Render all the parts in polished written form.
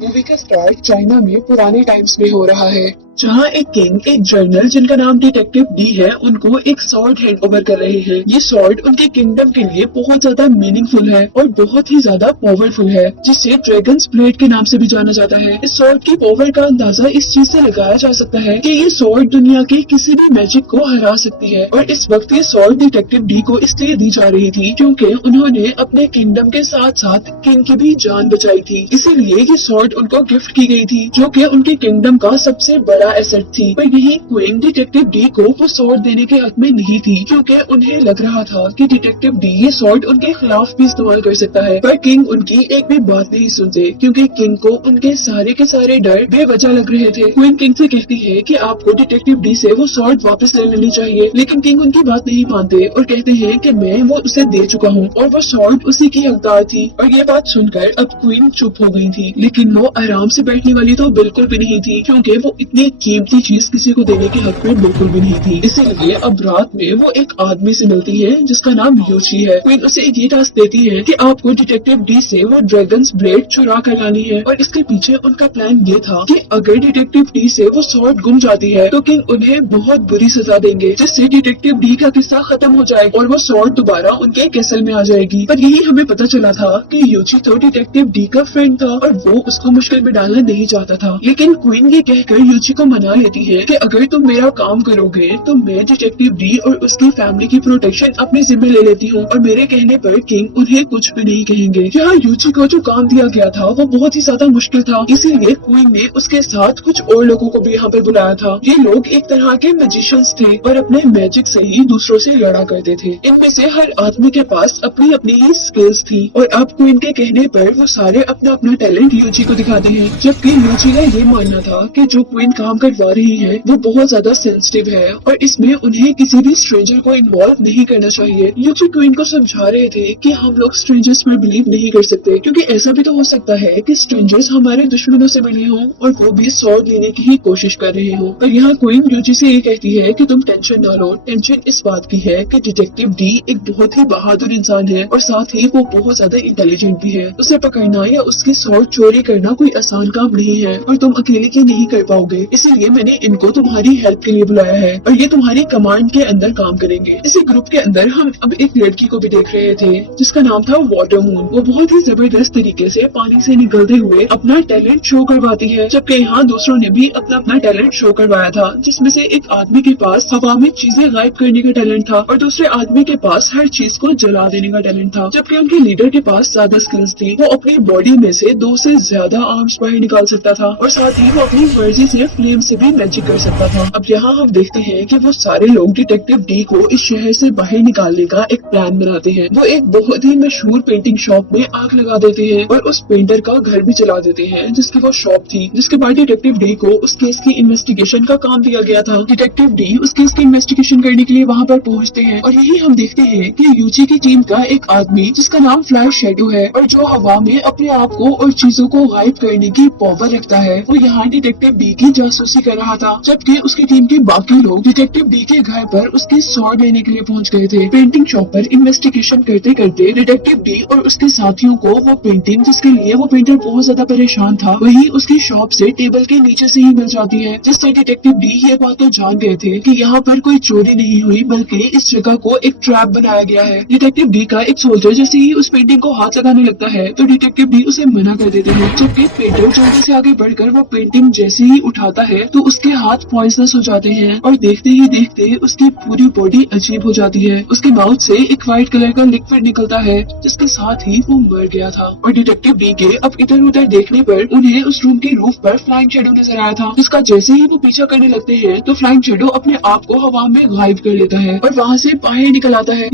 Movie का start China में पुराने टाइम्स में हो रहा है, जहाँ एक किंग एक जनरल जिनका नाम डिटेक्टिव डी है उनको एक सॉर्ड हैंड ओवर कर रहे हैं। ये सॉर्ड उनके किंगडम के लिए बहुत ज्यादा मीनिंगफुल है और बहुत ही ज्यादा पावरफुल है, जिसे ड्रैगन्स ब्लेड के नाम से भी जाना जाता है। इस सॉर्ड की पावर का अंदाजा इस चीज से लगाया जा सकता है कि ये सॉर्ड दुनिया के किसी भी मैजिक को हरा सकती है। और इस वक्त ये सॉर्ड डिटेक्टिव डी को इसलिए दी जा रही थी क्योंकि उन्होंने अपने किंगडम के साथ साथ किंग की भी जान बचाई थी, इसीलिए ये सॉर्ड उनको गिफ्ट की गई थी, जो कि उनके किंगडम का सबसे बड़ा एसेट थी। पर यही क्वीन डिटेक्टिव डी को वो सॉर्ड देने के हक में नहीं थी, क्योंकि उन्हें लग रहा था कि डिटेक्टिव डी ये सॉर्ड उनके खिलाफ भी इस्तेमाल कर सकता है। पर किंग उनकी एक भी बात नहीं सुनते, क्योंकि किंग को उनके सारे के सारे डर बेवजह लग रहे थे। क्वीन किंग से कहती है कि आपको डिटेक्टिव डी से वो सॉर्ड वापस ले लेनी चाहिए, लेकिन किंग उनकी बात नहीं मानते और कहते हैं कि मैं वो उसे दे चुका हूँ और वो सॉर्ड उसी की हकदार थी। और ये बात सुनकर अब क्वीन चुप हो गई थी, लेकिन वो आराम से बैठने वाली तो बिल्कुल भी नहीं थी, क्योंकि वो इतनी कीमती चीज किसी को देने के हक में बिल्कुल भी नहीं थी। इसीलिए अब रात में वो एक आदमी से मिलती है जिसका नाम यूची है। क्वीन उसे ये टास्क देती है कि आपको डिटेक्टिव डी से वो ड्रैगन्स ब्लेड चुरा कर लानी है। और इसके पीछे उनका प्लान ये था कि अगर डिटेक्टिव डी से वो सॉर्ड गुम जाती है तो किंग उन्हें बहुत बुरी सजा देंगे, जिससे डिटेक्टिव डी का किस्सा खत्म हो जाएगा और वो सॉर्ड दोबारा उनके कैसल में आ जाएगी। पर यही हमें पता चला था कि यूची तो डिटेक्टिव डी का फ्रेंड था और वो उसको मुश्किल में डालना नहीं चाहता था। लेकिन क्वीन ये कहकर यूची को मना लेती है कि अगर तुम मेरा काम करोगे तो मैं डिटेक्टिव डी और उसकी फैमिली की प्रोटेक्शन अपने जिम्मे ले लेती हूँ। और मेरे कहने पर किंग उन्हें कुछ भी नहीं कहेंगे। यहाँ यूची को जो काम दिया गया था वो बहुत ही ज्यादा मुश्किल था, इसीलिए क्वीन ने उसके साथ कुछ और लोगों को भी यहाँ पर बुलाया था। ये लोग एक तरह के मैजिशियंस थे और अपने मैजिक से ही दूसरों से लड़ा करते थे। इनमें से हर आदमी के पास अपनी अपनी ही स्किल्स थी और अब क्वीन के कहने पर वो सारे अपना अपना टैलेंट यूची को दिखाते हैं। जबकि यूची का ये मानना था कि जो क्वीन काम करवा रही है वो बहुत ज्यादा सेंसिटिव है और इसमें उन्हें किसी भी स्ट्रेंजर को इन्वॉल्व नहीं करना चाहिए। यूची क्वीन को समझा रहे थे कि हम लोग स्ट्रेंजर्स पर बिलीव नहीं कर सकते, क्योंकि ऐसा भी तो हो सकता है कि स्ट्रेंजर्स हमारे दुश्मनों से मिले हों और वो भी सॉर्ड लेने की ही कोशिश कर रहे हों। पर यहाँ क्वीन यूची से ये कहती है कि तुम टेंशन ना लो। टेंशन इस बात की है कि डिटेक्टिव डी एक बहुत ही बहादुर इंसान है और साथ ही वो बहुत ज्यादा इंटेलिजेंट भी है। उसे पकड़ना या उसकी सॉर्ड चोरी करना कोई आसान काम नहीं है और तुम अकेले की नहीं कर पाओगे, इसीलिए मैंने इनको तुम्हारी हेल्प के लिए बुलाया है और ये तुम्हारी कमांड के अंदर काम करेंगे। इसी ग्रुप के अंदर हम अब एक लड़की को भी देख रहे थे जिसका नाम था वाटर मून। वो बहुत ही जबरदस्त तरीके से पानी से निकलते हुए अपना टैलेंट शो करवाती है, जबकि यहाँ दूसरों ने भी अपना अपना टैलेंट शो करवाया था, जिसमें से एक आदमी के पास हवा में चीजें गायब करने का टैलेंट था और दूसरे आदमी के पास हर चीज को जला देने का टैलेंट था। जबकि उनके लीडर के पास ज्यादा स्किल्स थी। वो अपनी बॉडी में से 2 से ज्यादा आर्म्स बाहर निकाल सकता था और साथ ही वो अपनी मर्जी से फ्लेम से भी मैजिक कर सकता था। अब यहाँ हम देखते हैं कि वो सारे लोग डिटेक्टिव डी को इस शहर से बाहर निकालने का एक प्लान बनाते हैं। वो एक बहुत ही मशहूर पेंटिंग शॉप में आग लगा देते हैं और उस पेंटर का घर भी जला देते हैं जिसकी वो शॉप थी। जिसके बाद डिटेक्टिव डी को उस केस की इन्वेस्टिगेशन का काम दिया गया था। डिटेक्टिव डी उस केस की इन्वेस्टिगेशन करने के लिए वहाँ पर पहुँचते हैं और यही हम देखते हैं कि यूची की टीम का एक आदमी जिसका नाम फ्लाई शैडो है और जो हवा में अपने आप को और चीजों को गायब करने की पावर रखता है, वो यहाँ डिटेक्टिव डी की जासूसी कर रहा था। जबकि उसकी टीम के बाकी लोग डिटेक्टिव डी के घर पर उसकी सॉर्ड लेने के लिए पहुंच गए थे। पेंटिंग शॉप पर इन्वेस्टिगेशन करते करते डिटेक्टिव डी और उसके साथियों को वो पेंटिंग जिसके लिए वो पेंटर बहुत ज्यादा परेशान था वही उसकी शॉप से टेबल के नीचे से ही मिल जाती है, जिससे डिटेक्टिव डी ये बात तो जान गए थे कि यहाँ पर कोई चोरी नहीं हुई बल्कि इस जगह को एक ट्रैप बनाया गया है। डिटेक्टिव डी का एक सोल्जर जैसे ही उस पेंटिंग को हाथ लगाने लगता है तो डिटेक्टिव डी उसे मना कर देते हैं। जबकि पेंटर जल्दी से आगे बढ़कर वो पेंटिंग जैसे ही उठाता है तो उसके हाथ पॉइजनस हो जाते हैं और देखते ही देखते उसकी पूरी बॉडी अजीब हो जाती है। उसके माउथ से एक व्हाइट कलर का लिक्विड निकलता है जिसके साथ ही वो मर गया था। और डिटेक्टिव डी के अब इधर उधर देखने पर उन्हें उस रूम के रूफ पर फ्लाइंग शैडो नजर आया था, जिसका जैसे ही वो पीछा करने लगते हैं तो फ्लाइंग शैडो अपने आप को हवा में गायब कर लेता है और वहाँ से बाहर निकल आता है।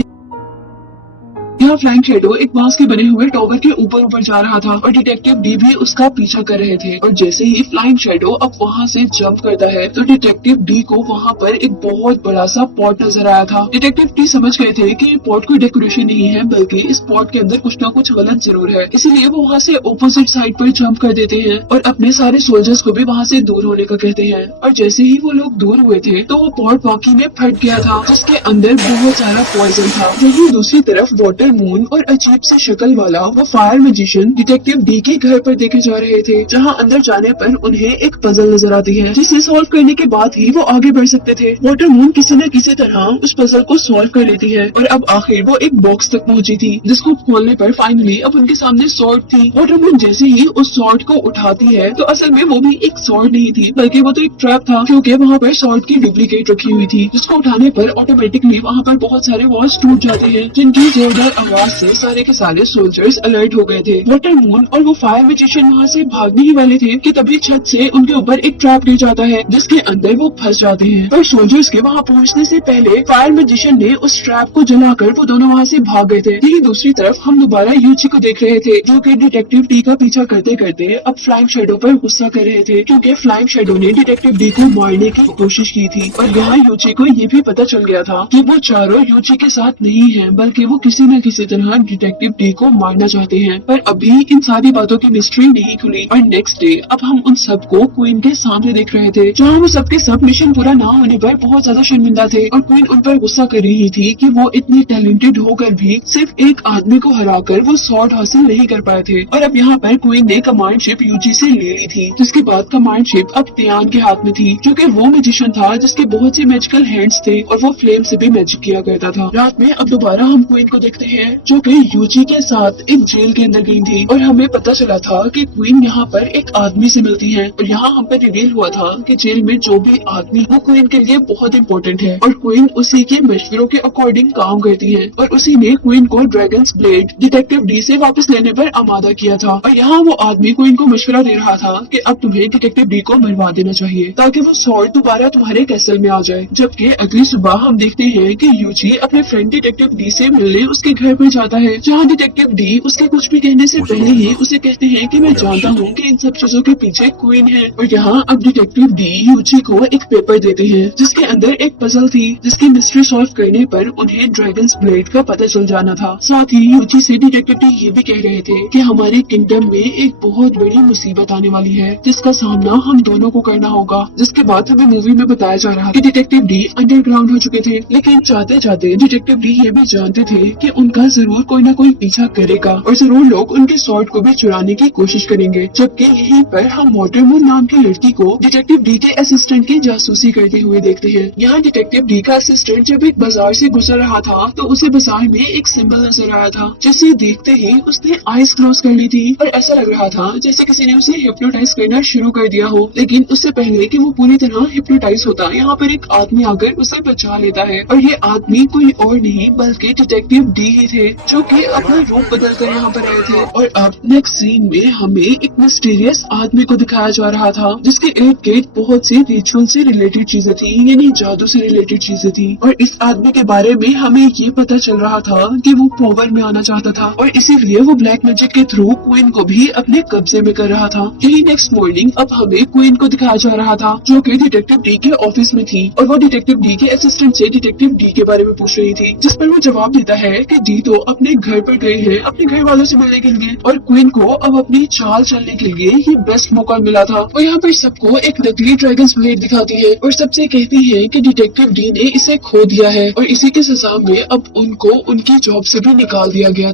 यहाँ फ्लाइंग शैडो एक बांस के बने हुए टॉवर के ऊपर ऊपर जा रहा था और डिटेक्टिव डी भी उसका पीछा कर रहे थे। और जैसे ही फ्लाइंग शैडो अब वहाँ से जंप करता है तो डिटेक्टिव डी को वहाँ पर एक बहुत बड़ा सा पॉट नजर आया था। डिटेक्टिव डी समझ गए थे कि ये पॉट कोई डेकोरेशन नहीं है बल्कि इस पॉट के अंदर कुछ ना कुछ गलत जरूर है, इसीलिए वो वहाँ से ऑपोजिट साइड पर जंप कर देते हैं और अपने सारे सोल्जर्स को भी वहाँ से दूर होने का कहते हैं। और जैसे ही वो लोग दूर हुए थे तो वो पॉट वाकई में फट गया था जिसके अंदर बहुत सारा पॉइजन था। वहीं दूसरी तरफ वाटर मून और अजीब से शक्ल वाला वो फायर मैजिशियन डिटेक्टिव डी के घर पर देखे जा रहे थे, जहाँ अंदर जाने पर उन्हें एक पजल नजर आती है जिसे सॉल्व करने के बाद ही वो आगे बढ़ सकते थे। वाटर मून किसी न किसी तरह उस पजल को सॉल्व कर लेती है और अब आखिर वो एक बॉक्स तक पहुंची थी, जिसको खोलने पर फाइनली अब उनके सामने सॉर्ड थी। वाटर मून जैसे ही उस सॉर्ड को उठाती है तो असल में वो भी एक सॉर्ड नहीं थी, बल्कि वो तो एक ट्रैप था, क्योंकि वहाँ पर सॉर्ड की डुप्लीकेट रखी हुई थी, जिसको उठाने पर ऑटोमेटिकली वहाँ पर बहुत सारे वॉल्स टूट जाते हैं, जिनकी जोरदार आवाज से सारे के सारे सोल्जर्स अलर्ट हो गए थे। वाटर मून और वो फायर मैजिशियन वहाँ से भागने ही वाले थे कि तभी छत से उनके ऊपर एक ट्रैप गिर जाता है, जिसके अंदर वो फंस जाते हैं। पर सोल्जर्स के वहाँ पहुँचने से पहले फायर मैजिशियन ने उस ट्रैप को जलाकर वो दोनों वहाँ से भाग गए थे। यही दूसरी तरफ हम दोबारा यूची को देख रहे थे, जो कि डिटेक्टिव डी का पीछा करते करते अब फ्लाइंग शैडो पर गुस्सा कर रहे थे, क्योंकि फ्लाइंग शैडो ने डिटेक्टिव डी को मारने की कोशिश की थी। और यहाँ यूची को ये भी पता चल गया था कि वो चारों यूची के साथ नहीं है, बल्कि वो किसी न किसी तरह डिटेक्टिव डी को मारना चाहते हैं। पर अभी इन सारी बातों की मिस्ट्री नहीं खुली और नेक्स्ट डे अब हम उन सबको क्वीन के सामने देख रहे थे, जहाँ वो सबके सब मिशन पूरा ना होने पर बहुत ज्यादा शर्मिंदा थे और क्वीन उन पर गुस्सा कर रही थी कि वो इतनी टैलेंटेड होकर भी सिर्फ एक आदमी को हराकर वो सॉर्ड हासिल नहीं कर पाए थे। और अब यहाँ पर क्वीन ने कमांड शिप यूजी से ले ली थी, जिसके बाद कमांड शिप अब टियान के हाथ में थी, जो कि वो मैजिशियन था जिसके बहुत से मैजिकल हैंड्स थे और वो फ्लेम से भी मैजिक किया करता था। रात में अब दोबारा हम क्वीन को देखते हैं, जो कि यूजी के साथ एक जेल के अंदर गई थी और हमें पता चला था कि क्वीन यहाँ पर एक आदमी से मिलती है और यहाँ हम पर रिवील हुआ था कि जेल में जो भी आदमी वो क्वीन के लिए बहुत इम्पोर्टेंट है और क्वीन उसी के मशवरों के अकॉर्डिंग काम करती है और उसी ने क्वीन को ड्रैगन्स ब्लेड डिटेक्टिव डी से वापस लेने पर आमादा किया था। और यहाँ वो आदमी क्वीन को मशवरा दे रहा था कि अब तुम्हें डिटेक्टिव डी को मरवा देना चाहिए ताकि वो सॉर्ड दोबारा तुम्हारे कैसल में आ जाए। जबकि अगली सुबह हम देखते हैं कि यूजी अपने फ्रेंड डिटेक्टिव डी से मिलने उसके घर पर जाता है, जहाँ डिटेक्टिव डी उसके कुछ भी कहने से पहले ही उसे कहते हैं कि मैं जानता हूँ कि इन सब चीजों के पीछे क्वीन है। और यहाँ अब डिटेक्टिव डी यूजी को एक पेपर देते हैं जिसके अंदर एक पजल थी, जिसकी मिस्ट्री सॉल्व करने पर उन्हें ड्रैगन्स ब्लेड का पता चल जाना था। साथ ही यूजी से डिटेक्टिव डी ये भी कह रहे थे कि हमारे किंगडम में एक बहुत बड़ी मुसीबत आने वाली है, जिसका सामना हम दोनों को करना होगा। जिसके बाद हमें मूवी में बताया जा रहा कि डिटेक्टिव डी अंडरग्राउंड हो चुके थे, लेकिन जाते जाते डिटेक्टिव डी ये भी जानते थे कि उनका जरूर कोई न कोई पीछा करेगा और जरूर लोग उनके सॉर्ड को भी चुराने की कोशिश करेंगे। जबकि यहीं पर हम वाटरमून नाम की लड़की को डिटेक्टिव डी के असिस्टेंट की जासूसी करते हुए देखते हैं। यहाँ डिटेक्टिव डी का असिस्टेंट जब एक बाजार से गुजर रहा था तो उसे बाजार में एक सिंबल नजर आया था, जिसे देखते ही उसने आईज क्लोज कर ली थी और ऐसा लग रहा था जैसे किसी ने उसे हिप्नोटाइज करना शुरू कर दिया हो। लेकिन उससे पहले कि वो पूरी तरह हिप्नोटाइज होता, यहाँ पर एक आदमी आकर उसे बचा लेता है और ये आदमी कोई और नहीं बल्कि डिटेक्टिव डी ही थे, जो कि अपना रूप बदलकर यहाँ पर आए थे। और अब नेक्स्ट सीन में हमें एक मिस्टीरियस आदमी को दिखाया जा रहा था, जिसके इर्द गिर्द बहुत सी रिचुअल से रिलेटेड चीजें थी, यानी जादू से रिलेटेड चीजें थी। और इस आदमी के बारे में हमें ये पता चल रहा था कि वो पावर में आना चाहता था और इसीलिए वो ब्लैक मैजिक के थ्रू क्वीन को भी अपने कब्जे में कर रहा था। यही नेक्स्ट मॉर्निंग अब हमें क्वीन को दिखाया जा रहा था, जो कि डिटेक्टिव डी के ऑफिस में थी और वो डिटेक्टिव डी के असिस्टेंट से डिटेक्टिव डी के बारे में पूछ रही थी, जिस पर वो जवाब देता है कि डी तो अपने घर पर गए हैं अपने घर वालों से मिलने के लिए और क्वीन को अब अपनी चाल चलने के लिए ये बेस्ट मौका मिला था। और यहाँ पर सबको एक नकली ड्रैगन्स ब्लेड दिखाती है और सबसे कहती है कि डिटेक्टिव डी ने इसे खो दिया है और इसी के सजा में अब उनको उनकी जॉब से भी निकाल दिया गया।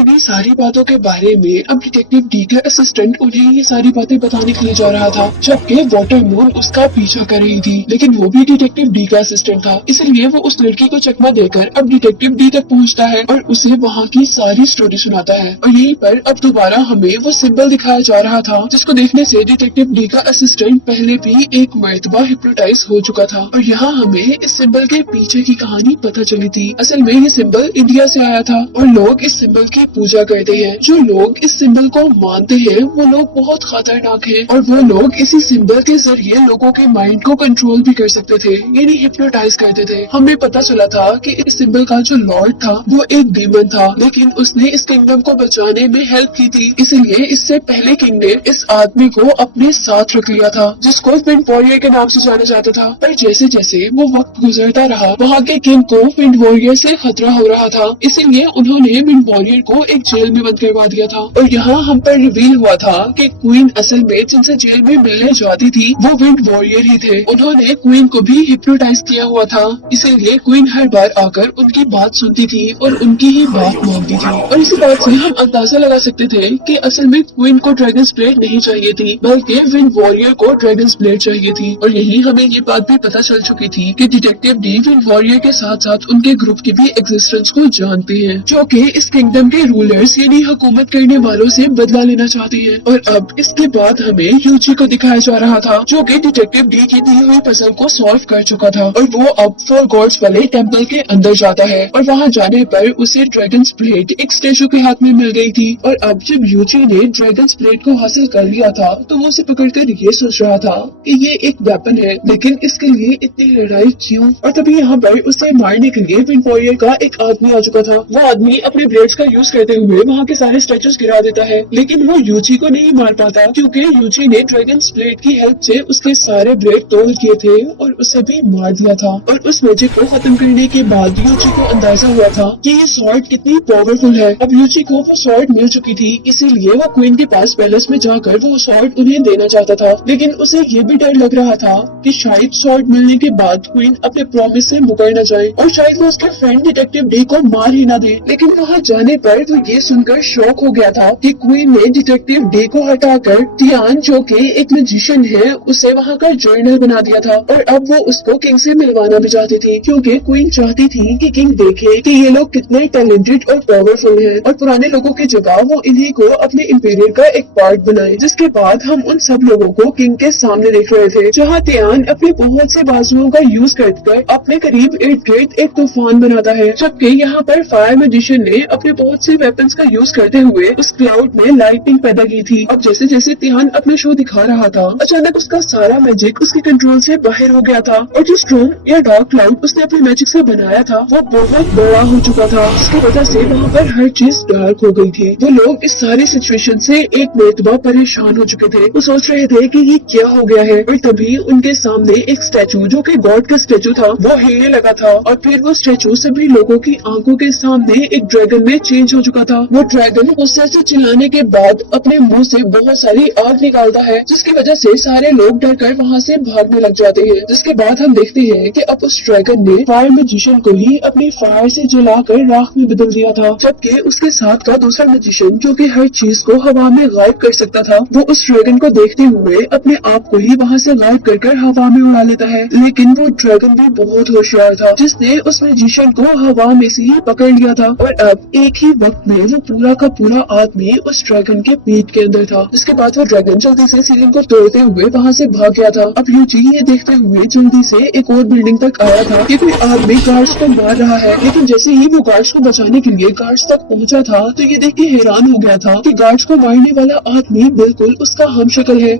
इन्हीं सारी बातों के बारे में अब डिटेक्टिव डी का असिस्टेंट उन्हें ये सारी बातें बताने के लिए जा रहा था, जबकि वाटरमून उसका पीछा कर रही थी, लेकिन वो भी डिटेक्टिव डी का असिस्टेंट था, इसलिए वो उस लड़की को चकमा देकर अब डिटेक्टिव डी तक पहुंचता है और उसे वहाँ की सारी स्टोरी सुनाता है। और यहीं पर अब दोबारा हमें वो सिंबल दिखाया जा रहा था, जिसको देखने से डिटेक्टिव डी का असिस्टेंट पहले भी एक मर्तबा हिप्नोटाइज हो चुका था। और यहाँ हमें इस सिंबल के पीछे की कहानी पता चली थी। असल में ये सिंबल इंडिया से आया था और लोग इस सिंबल की पूजा करते हैं। जो लोग इस सिंबल को मानते हैं वो लोग बहुत खतरनाक हैं और वो लोग इसी सिंबल के जरिए लोगों के माइंड को कंट्रोल भी कर सकते थे, यानी हिप्नोटाइज करते थे। हमें पता चला था कि इस सिंबल का जो लॉर्ड था वो एक डीमन था, लेकिन उसने इस किंगडम को बचाने में हेल्प की थी, इसलिए इससे पहले किंग ने इस आदमी को अपने साथ रख लिया था, जिसको विंड वॉरियर के नाम से जाना जाता था। पर जैसे जैसे वो वक्त गुजरता रहा वहाँ के किंग को विंड वॉरियर से खतरा हो रहा था, इसीलिए उन्होंने विंड वॉरियर को को एक जेल में बंद करवा दिया था। और यहाँ हम पर रिवील हुआ था कि क्वीन असल में जिनसे जेल में मिलने जाती थी वो विंड वॉरियर ही थे। उन्होंने क्वीन को भी हिप्नोटाइज किया हुआ था, इसीलिए क्वीन हर बार आकर उनकी बात सुनती थी और उनकी ही बात मानती थी। और इसी बात से हम अंदाजा लगा सकते थे कि असल में क्वीन को ड्रैगन्स ब्लेड नहीं चाहिए थी, बल्कि विंड वॉरियर को ड्रैगन्स ब्लेड चाहिए थी। और यही हमें ये बात भी पता चल चुकी थी कि डिटेक्टिव डी विंड वॉरियर के साथ साथ उनके ग्रुप की भी एग्जिस्टेंस को जानते हैं, जो कि इस किंगडम के रूलर्स यानी हुकूमत करने वालों से बदला लेना चाहते हैं। और अब इसके बाद हमें यूची को दिखाया जा रहा था, जो कि डिटेक्टिव डी की दी हुई पजल को सॉल्व कर चुका था। और वो अब 4 गॉड्स वाले टेम्पल के अंदर जाता है और वहाँ जाने पर उसे ड्रैगन्स ब्लेड एक स्टेचू के हाथ में मिल गई थी। और अब जब यूची ने ड्रैगन्स ब्लेड को हासिल कर लिया था तो वो उसे पकड़कर ये सोच रहा था कि ये एक वेपन है, लेकिन इसके लिए इतनी लड़ाई क्यों। और तभी यहाँ पर उसे मारने के लिए विंड वॉरियर का एक आदमी आ चुका था। वो आदमी अपने ब्लेड्स का यूज करते हुए वहाँ के सारे स्टैचूज गिरा देता है, लेकिन वो यूची को नहीं मार पाता क्योंकि यूची ने ड्रैगन्स ब्लेड की हेल्प से उसके सारे ब्लेड तोड़ किए थे और उसे भी मार दिया था। और उस मैजिक को खत्म करने के बाद यूची को अंदाजा हुआ था कि ये स्वॉर्ड कितनी पावरफुल है। अब यूची को वो स्वॉर्ड मिल चुकी थी, इसीलिए वो क्वीन के पास पैलेस में जाकर वो स्वॉर्ड उन्हें देना चाहता था। लेकिन उसे ये भी डर लग रहा था कि शायद स्वॉर्ड मिलने के बाद क्वीन अपने प्रॉमिस से मुकर न जाए और शायद वो उसके फ्रेंड डिटेक्टिव डी को मार ही न दे। लेकिन वहाँ जाने पर वो ये सुनकर शॉक हो गया था कि क्वीन ने डिटेक्टिव डी को हटाकर टियान, जो कि एक मैजिशियन है, उसे वहाँ का जर्नल बना दिया था। और अब वो उसको किंग से मिलवाना भी चाहती थी, क्योंकि क्वीन चाहती थी कि किंग देखे कि ये लोग कितने टैलेंटेड और पावरफुल हैं और पुराने लोगों की जगह वो इन्हीं को अपने इंपीरियर का एक पार्ट बनाए। जिसके बाद हम उन सब लोगों को किंग के सामने देख रहे थे, जहाँ टियान अपने बहुत से बाजुओं का यूज कर अपने करीब इर्द गिर्द एक तूफान बनाता है, जबकि यहाँ पर फायर मैजिशियन ने अपने बहुत से वेपन्स का यूज करते हुए उस क्लाउड में लाइटिंग पैदा की थी। अब जैसे जैसे टियान अपना शो दिखा रहा था, अचानक उसका सारा मैजिक उसके कंट्रोल से बाहर हो गया था और जो स्टॉर्म या डार्क क्लाउड उसने अपने मैजिक से बनाया था वो बहुत बड़ा हो चुका था, जिसकी वजह से वहाँ पर हर चीज डार्क हो गई थी। वो लोग इस सारी सिचुएशन से एक मरतबा परेशान हो चुके थे। वो सोच रहे थे कि ये क्या हो गया है। और तभी उनके सामने एक स्टैचू, जो कि गॉड का स्टैचू था, वो हिलने लगा था और फिर वो स्टैचू सभी लोगों की आंखों के सामने एक ड्रैगन में चेंज हो चुका था। वो ड्रैगन गुस्से से चिल्लाने के बाद अपने मुंह से बहुत सारी आग निकालता है, जिसकी वजह से सारे लोग डरकर वहाँ से भागने लग जाते हैं। जिसके बाद हम देखते हैं कि अब उस ड्रैगन ने फायर मैजिशियन को ही अपनी फायर से जलाकर राख में बदल दिया था, जबकि उसके साथ का दूसरा मैजिशियन, जो कि हर चीज को हवा में गायब कर सकता था, वो उस ड्रैगन को देखते हुए अपने आप को ही वहाँ से गायब कर हवा में उड़ा लेता है। लेकिन वो ड्रैगन भी बहुत होशियार था, जिसने उस मैजिशियन को हवा में से ही पकड़ लिया था। और अब एक ही वक्त में वो पूरा का पूरा आदमी उस ड्रैगन के पेट के अंदर था। जिसके बाद वो ड्रैगन जल्दी से सीलिंग को तोड़ते हुए वहाँ से भाग गया था। अब यूजी ये देखते हुए जल्दी से एक और बिल्डिंग तक आया था कि कोई आदमी गार्ड्स को मार रहा है, लेकिन जैसे ही वो गार्ड्स को बचाने के लिए गार्ड्स तक पहुँचा था तो ये देख के हैरान हो गया था कि गार्ड्स को मारने वाला आदमी बिल्कुल उसका हमशक्ल है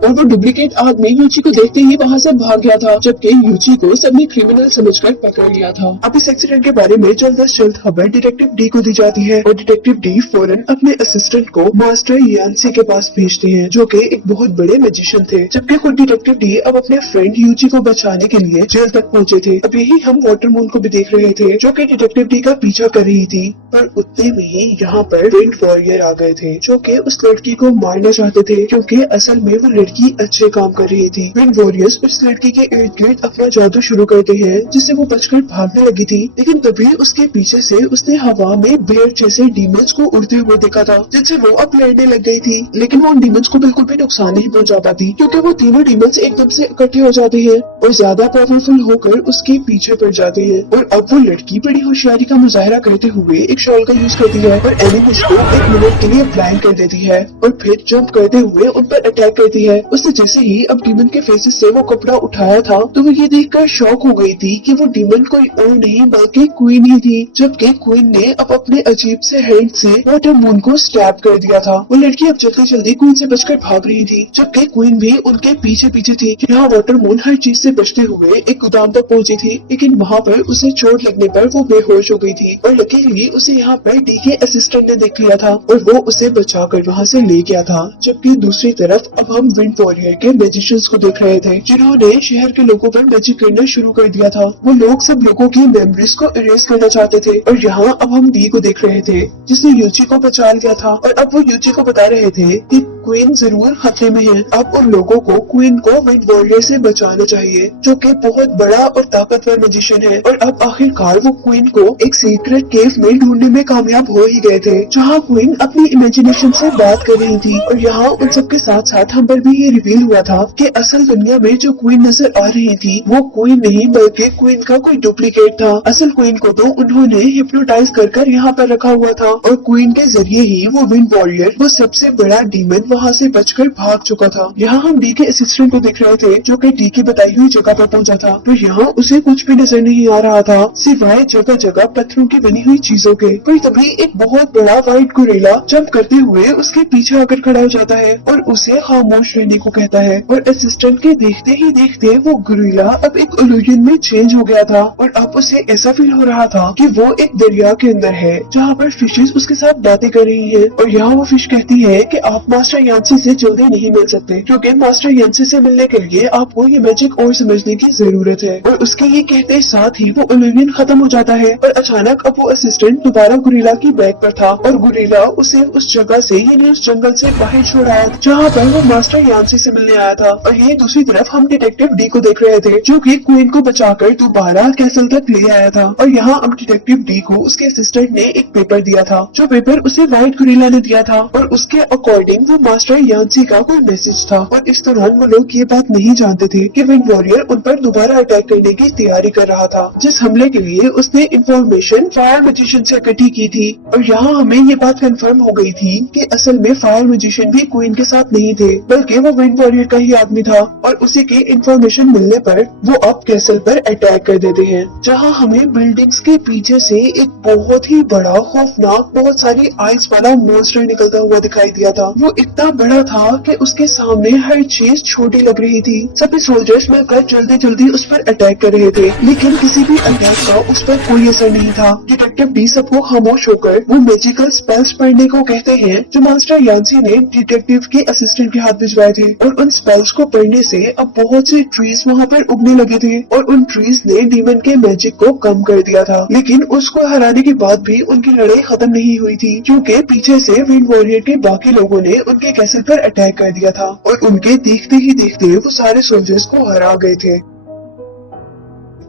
और वो डुप्लीकेट आदमी यूची को देखते ही वहाँ से भाग गया था, जबकि यूची को सबने क्रिमिनल समझकर पकड़ लिया था। अब इस एक्सीडेंट के बारे में जल्द से जल्द खबर डिटेक्टिव डी को दी जाती है और डिटेक्टिव डी फौरन अपने असिस्टेंट को मास्टर यानसी के पास भेजते हैं, जो कि एक बहुत बड़े मैजिशियन थे। जबकि खुद डिटेक्टिव डी अब अपने फ्रेंड यूची को बचाने के लिए जेल तक पहुँचे थे। अब यही हम वाटर मून को भी देख रहे थे, जो कि डिटेक्टिव डी का पीछा कर रही थी। पर उतने में ही यहाँ पर विंड वॉरियर आ गए थे, जो कि उस लड़की को मारना चाहते थे, क्योंकि असल में वो लड़की अच्छे काम कर रही थी। विंड वॉरियर्स उस लड़की के इर्द गिर्द अपना जादू शुरू करते हैं, जिससे वो बचकर भागने लगी थी। लेकिन तभी उसके पीछे से उसने हवा में भेड़ जैसे डीमंस को उड़ते हुए देखा था, जिनसे वो अब लड़ने लग गई थी। लेकिन वो उन डीमंस को बिल्कुल भी नुकसान नहीं पहुंचा पाती, क्योंकि वो तीनों डीमंस एकदम से इकट्ठे हो जाते हैं और ज्यादा पावरफुल होकर उसके पीछे पड़ जाते हैं। और अब वो लड़की बड़ी होशियारी का मुजाहरा करते हुए एक शॉल का यूज करती है और एनिमीज को 1 मिनट के लिए ब्लाइंड कर देती है और फिर जंप करते हुए उन पर अटैक करती है। उसने जैसे ही अब डीमन के फेसेस से वो कपड़ा उठाया था तो वो ये देखकर शॉक हो गई थी कि वो डीमन कोई और नहीं बल्कि क्वीन ही थी, जबकि क्वीन ने अब अपने अजीब से हैंड से वाटर मून को स्टैब कर दिया था। वो लड़की अब जल्दी जल्दी क्वीन से बचकर भाग रही थी, जबकि क्वीन भी उनके पीछे पीछे थी। यहाँ वाटर मून हर चीज से से बचते हुए एक गोदाम तक पहुंची थी, लेकिन वहाँ पर उसे चोट लगने पर वो बेहोश हो गई थी और लकीली उसे यहाँ पर डी के असिस्टेंट ने देख लिया था और वो उसे बचाकर वहाँ से ले गया था। जबकि दूसरी तरफ अब हम विंड वॉरियर के मैजिशियंस को देख रहे थे, जिन्होंने शहर के लोगों पर मैजिक करना शुरू कर दिया था। वो लोग सब लोगों की मेमोरीज को इरेज करना चाहते थे और यहाँ अब हम डी को देख रहे थे, जिसने यूची को बचा लिया था और अब वो यूची को बता रहे थे कि क्वीन जरूर खतरे में है। अब उन लोगों को क्वीन को विंड वॉरियर से बचाना चाहिए, जो कि बहुत बड़ा और ताकतवर मैजिशियन है। और अब आखिरकार वो क्वीन को एक सीक्रेट केव में ढूंढने में कामयाब हो ही गए थे, जहाँ क्वीन अपनी इमेजिनेशन से बात कर रही थी। और यहाँ उन सबके साथ साथ हम पर भी ये रिवील हुआ था कि असल दुनिया में जो क्वीन नजर आ रही थी वो क्वीन नहीं बल्कि क्वीन का कोई डुप्लीकेट था। असल क्वीन को तो उन्होंने हिप्नोटाइज कर यहाँ पर रखा हुआ था और क्वीन के जरिए ही वो विंड वॉरियर, वो सबसे बड़ा डीमन, वहाँ से बचकर भाग चुका था। यहाँ हम डी के असिस्टेंट को देख रहे थे, जो कि डी की बताई हुई जगह पर पहुँचा था। तो यहाँ उसे कुछ भी नजर नहीं आ रहा था सिवाय जगह जगह पत्थरों की बनी हुई चीजों के। पर तभी एक बहुत बड़ा व्हाइट गोरिल्ला जंप करते हुए उसके पीछे आकर खड़ा हो जाता है और उसे खामोश रहने को कहता है। और असिस्टेंट के देखते ही देखते वो गोरिल्ला अब एक इल्यूजन में चेंज हो गया था और अब उसे ऐसा फील हो रहा था कि वो एक दरिया के अंदर है, जहाँ पर फिशेस उसके साथ बातें कर रही है। और यहाँ वो फिश कहती है कि आप मास्टर यांसी से जल्दी नहीं मिल सकते, क्योंकि मास्टर यांसी से मिलने के लिए आपको ये मैजिक और समझने की जरूरत है। और उसके ये कहते साथ ही वो इल्यूजन खत्म हो जाता है। और अचानक अब वो असिस्टेंट दोबारा गोरिल्ला की बैग पर था और गोरिल्ला उसे उस जगह से, यानी उस जंगल से बाहर छोड़ आया था जहाँ पर वो मास्टर यांसी से मिलने आया था। और ये दूसरी तरफ हम डिटेक्टिव डी को देख रहे थे, जो कि क्वीन को बचाकर दोबारा कैसल तक ले आया था। और यहाँ अब डिटेक्टिव डी को उसके असिस्टेंट ने एक पेपर दिया था, जो पेपर उसे व्हाइट गोरिल्ला ने दिया था और उसके अकॉर्डिंग वो मास्टर यांसी का कोई मैसेज था। और इस दौरान वो लोग ये बात नहीं जानते थे कि विंड वॉरियर उन पर दोबारा अटैक करने की तैयारी कर रहा था, जिस हमले के लिए उसने इंफॉर्मेशन फायर मैजिशियन से इकट्ठी की थी। और यहाँ हमें ये बात कंफर्म हो गई थी कि असल में फायर मैजिशियन भी क्वीन के साथ नहीं थे, बल्कि वो विंड वॉरियर का ही आदमी था। और उसी के इंफॉर्मेशन मिलने पर वो अब कैसल पर अटैक कर देते हैं, जहाँ हमें बिल्डिंग्स के पीछे से एक बहुत ही बड़ा खौफनाक, बहुत सारी आइस वाला मॉन्स्टर निकलता हुआ दिखाई दिया था। वो इतना बड़ा था कि उसके सामने हर चीज छोटी लग रही थी। सभी सोल्जर्स मिलकर जल्दी जल्दी उस पर अटैक कर रहे थे, लेकिन किसी भी अटैक का उस पर कोई असर नहीं था। डिटेक्टिव डी सबको खामोश होकर वो मैजिकल स्पेल्स पढ़ने को कहते हैं, जो मास्टर यांसी ने डिटेक्टिव के असिस्टेंट के हाथ भिजवाए थे। और उन स्पेल्स को पढ़ने से अब बहुत से ट्रीज वहाँ पर उगने लगे थे और उन ट्रीज ने डीमन के मैजिक को कम कर दिया था। लेकिन उसको हराने के बाद भी उनकी लड़ाई खत्म नहीं हुई थी, क्योंकि पीछे से विंड वॉरियर के बाकी लोगों ने उनके कैसल पर अटैक कर दिया था और उनके देखते ही देखते वो सारे सोल्जर्स को हरा गए थे।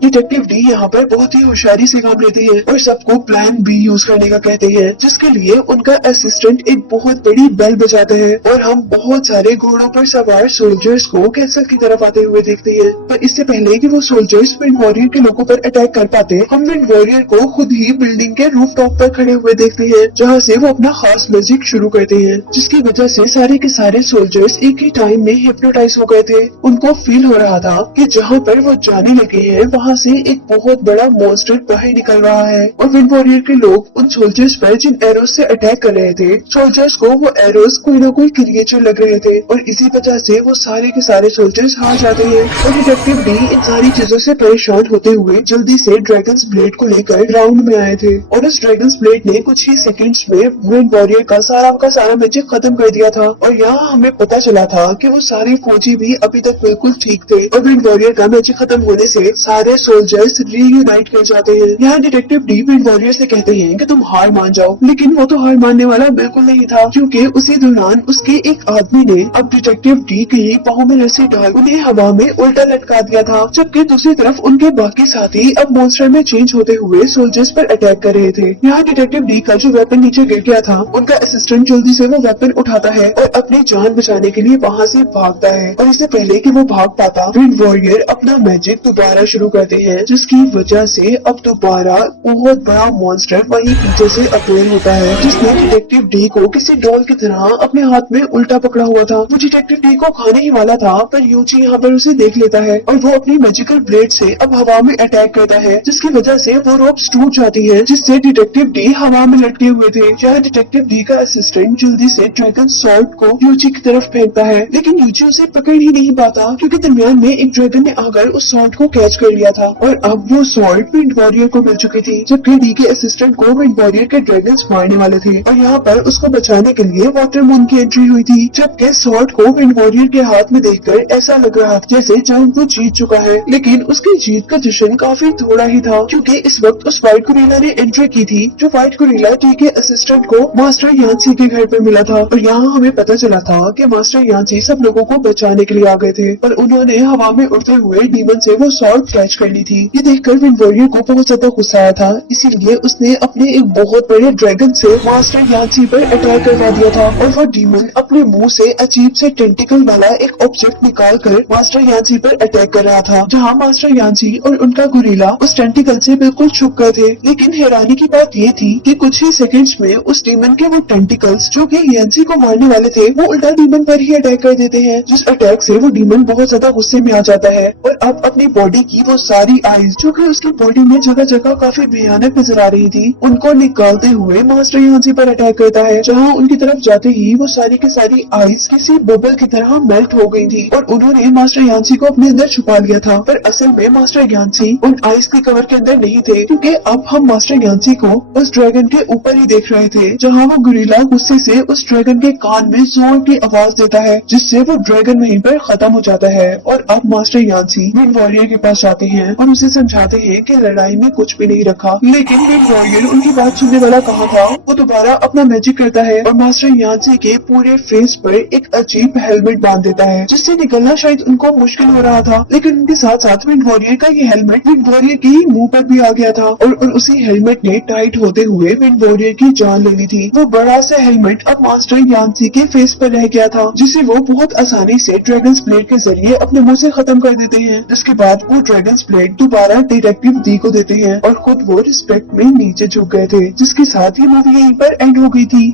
डिटेक्टिव डी यहाँ पर बहुत ही होशियारी से काम लेते हैं और सबको प्लान बी यूज करने का कहते हैं, जिसके लिए उनका असिस्टेंट एक बहुत बड़ी बेल बजाता है और हम बहुत सारे घोड़ों पर सवार सोल्जर्स को कैसल की तरफ आते हुए देखते हैं। पर इससे पहले कि वो सोल्जर्स विंड वॉरियर के लोगों पर अटैक कर पाते, हम विंड वॉरियर को खुद ही बिल्डिंग के रूफ टॉप पर खड़े हुए देखते हैं, जहाँ से वो अपना खास मैजिक शुरू करते हैं, जिसकी वजह से सारे के सारे सोल्जर्स एक ही टाइम में हिप्नोटाइज हो गए थे। उनको फील हो रहा था कि जहाँ पर वो जाने लगे हैं वहाँ से एक बहुत बड़ा मॉन्स्टर बाहर निकल रहा है। और विंड वॉरियर के लोग उन सोल्जर्स पर जिन एरोज से अटैक कर रहे थे, सोल्जर्स को वो एरोज कोई ना कोई क्रिएचर लग रहे थे और इसी वजह से वो सारे के सारे सोल्जर्स हार जाते हैं। और डिटेक्टिव डी इन सारी चीजों से परेशान होते हुए जल्दी से ड्रैगन्स ब्लेड को लेकर ग्राउंड में आए थे और उस ड्रैगन्स ब्लेड ने कुछ ही सेकंड्स में विंड वॉरियर का सारा मैजिक खत्म कर दिया था। और यहाँ हमें पता चला था कि वो सारे फौजी भी अभी तक बिल्कुल ठीक थे और विंड वॉरियर का मैजिक खत्म होने से सारे सोल्जर्स रीयूनाइट कर जाते हैं। यहाँ डिटेक्टिव डी विंड वॉरियर से कहते हैं कि तुम हार मान जाओ, लेकिन वो तो हार मानने वाला बिल्कुल नहीं था, क्योंकि उसी दौरान उसके एक आदमी ने अब डिटेक्टिव डी के पाँव में रस्सी डाल उन्हें हवा में उल्टा लटका दिया था। जबकि दूसरी तरफ उनके बाकी साथी अब मॉन्स्टर में चेंज होते हुए सोल्जर्स पर अटैक कर रहे थे। यहाँ डिटेक्टिव डी का जो वेपन नीचे गिर गया था, उनका असिस्टेंट जल्दी से वो वेपन उठाता है और अपनी जान बचाने के लिए वहाँ से भागता है। और इससे पहले कि वो भाग पाता, विंड वॉरियर अपना मैजिक दोबारा शुरू कर करते हैं, जिसकी वजह से अब दोबारा बहुत बड़ा मॉन्स्टर वही पीछे से अपीयर होता है, जिसने डिटेक्टिव डी को किसी डॉल की तरह अपने हाथ में उल्टा पकड़ा हुआ था। वो डिटेक्टिव डी को खाने ही वाला था, पर यूची यहाँ पर उसे देख लेता है और वो अपनी मैजिकल ब्लेड से अब हवा में अटैक करता है, जिसकी वजह से वो रोप्स टूट जाती है, जिससे डिटेक्टिव डी हवा में लटके हुए थे। यह डिटेक्टिव डी का असिस्टेंट जल्दी से ड्रैगन स्वॉर्ड को यूची की तरफ फेंकता है, लेकिन यूची उसे पकड़ ही नहीं पाता, क्योंकि दरमियान में एक ड्रैगन ने आकर उस स्वॉर्ड को कैच कर लिया था और अब वो स्वॉर्ड विंड वॉरियर को मिल चुकी थी, जबकि डी के असिस्टेंट को विंड वॉरियर के ड्रैगन्स मारने वाले थे और यहाँ पर उसको बचाने के लिए वाटर मून की एंट्री हुई थी। जबकि स्वॉर्ड को विंड वॉरियर के हाथ में देखकर ऐसा लग रहा था जैसे जंग वो जीत चुका है, लेकिन उसकी जीत का जश्न काफी थोड़ा ही था, क्योंकि इस वक्त उस व्हाइट गोरिल्ला ने एंट्री की थी, जो व्हाइट गोरिल्ला डी के असिस्टेंट को मास्टर यांसी के घर पर मिला था और यहाँ हमें पता चला था कि मास्टर यांसी सब लोगों को बचाने के लिए आ गए थे, पर उन्होंने हवा में उड़ते हुए डीमन से वो स्वॉर्ड कैच कर ली थी। ये देखकर विंड वॉरियर को बहुत ज्यादा गुस्सा आया था, इसीलिए उसने अपने एक बहुत बड़े ड्रैगन से मास्टर यांसी पर अटैक करवा दिया था और वो डीमन अपने मुंह से अजीब से टेंटिकल वाला एक ऑब्जेक्ट निकाल कर मास्टर यांसी पर अटैक कर रहा था, जहाँ मास्टर यांसी और उनका गोरिल्ला उस टेंटिकल से बिल्कुल छुप गए थे। लेकिन हैरानी की बात ये थी कि कुछ ही सेकंड्स में उस डीमन के वो टेंटिकल्स जो कि यांसी को मारने वाले थे, वो उल्टा डीमन पर ही अटैक कर देते हैं, जिस अटैक से वो डीमन बहुत ज्यादा गुस्से में आ जाता है और अब अपनी बॉडी की वो सारी आइज जो कि उसकी बॉडी में जगह जगह काफी भयानक नजर आ रही थी, उनको निकालते हुए मास्टर यांसी पर अटैक करता है, जहाँ उनकी तरफ जाते ही वो सारी की सारी आइज किसी बबल की तरह मेल्ट हो गई थी और उन्होंने मास्टर यांसी को अपने अंदर छुपा लिया था। पर असल में मास्टर यांसी उन आइस के कवर के अंदर नहीं थे, क्योंकि अब हम मास्टर यांसी को उस ड्रैगन के ऊपर ही देख रहे थे, जहाँ वो गोरिल्ला गुस्से से उस ड्रैगन के कान में जोर की आवाज देता है, जिससे वो ड्रैगन वहीं पर खत्म हो जाता है। और अब मास्टर यांसी विंड वॉरियर के पास जाते हैं और उसे समझाते हैं कि लड़ाई में कुछ भी नहीं रखा, लेकिन विंड वॉरियर उनकी बात सुनने वाला कहाँ था। वो दोबारा अपना मैजिक करता है और मास्टर यांसी के पूरे फेस पर एक अजीब हेलमेट बांध देता है, जिससे निकलना शायद उनको मुश्किल हो रहा था, लेकिन उनके साथ साथ विंड वॉरियर का ये हेलमेट विंड वॉरियर के ही मुंह पर भी आ गया था और उसी हेलमेट ने टाइट होते हुए विंड वॉरियर की जान ले ली थी। वो बड़ा सा हेलमेट अब मास्टर यांसी के फेस पर रह गया था, जिसे वो बहुत आसानी से ड्रैगन ब्लेड के जरिए अपने मुंह से खत्म कर देते हैं, जिसके बाद वो ड्रैगन ब्लेड दोबारा डिटेक्टिव डी को देते हैं और खुद वो रिस्पेक्ट में नीचे झुक गए थे, जिसके साथ ही मूवी यहीं पर एंड हो गई थी।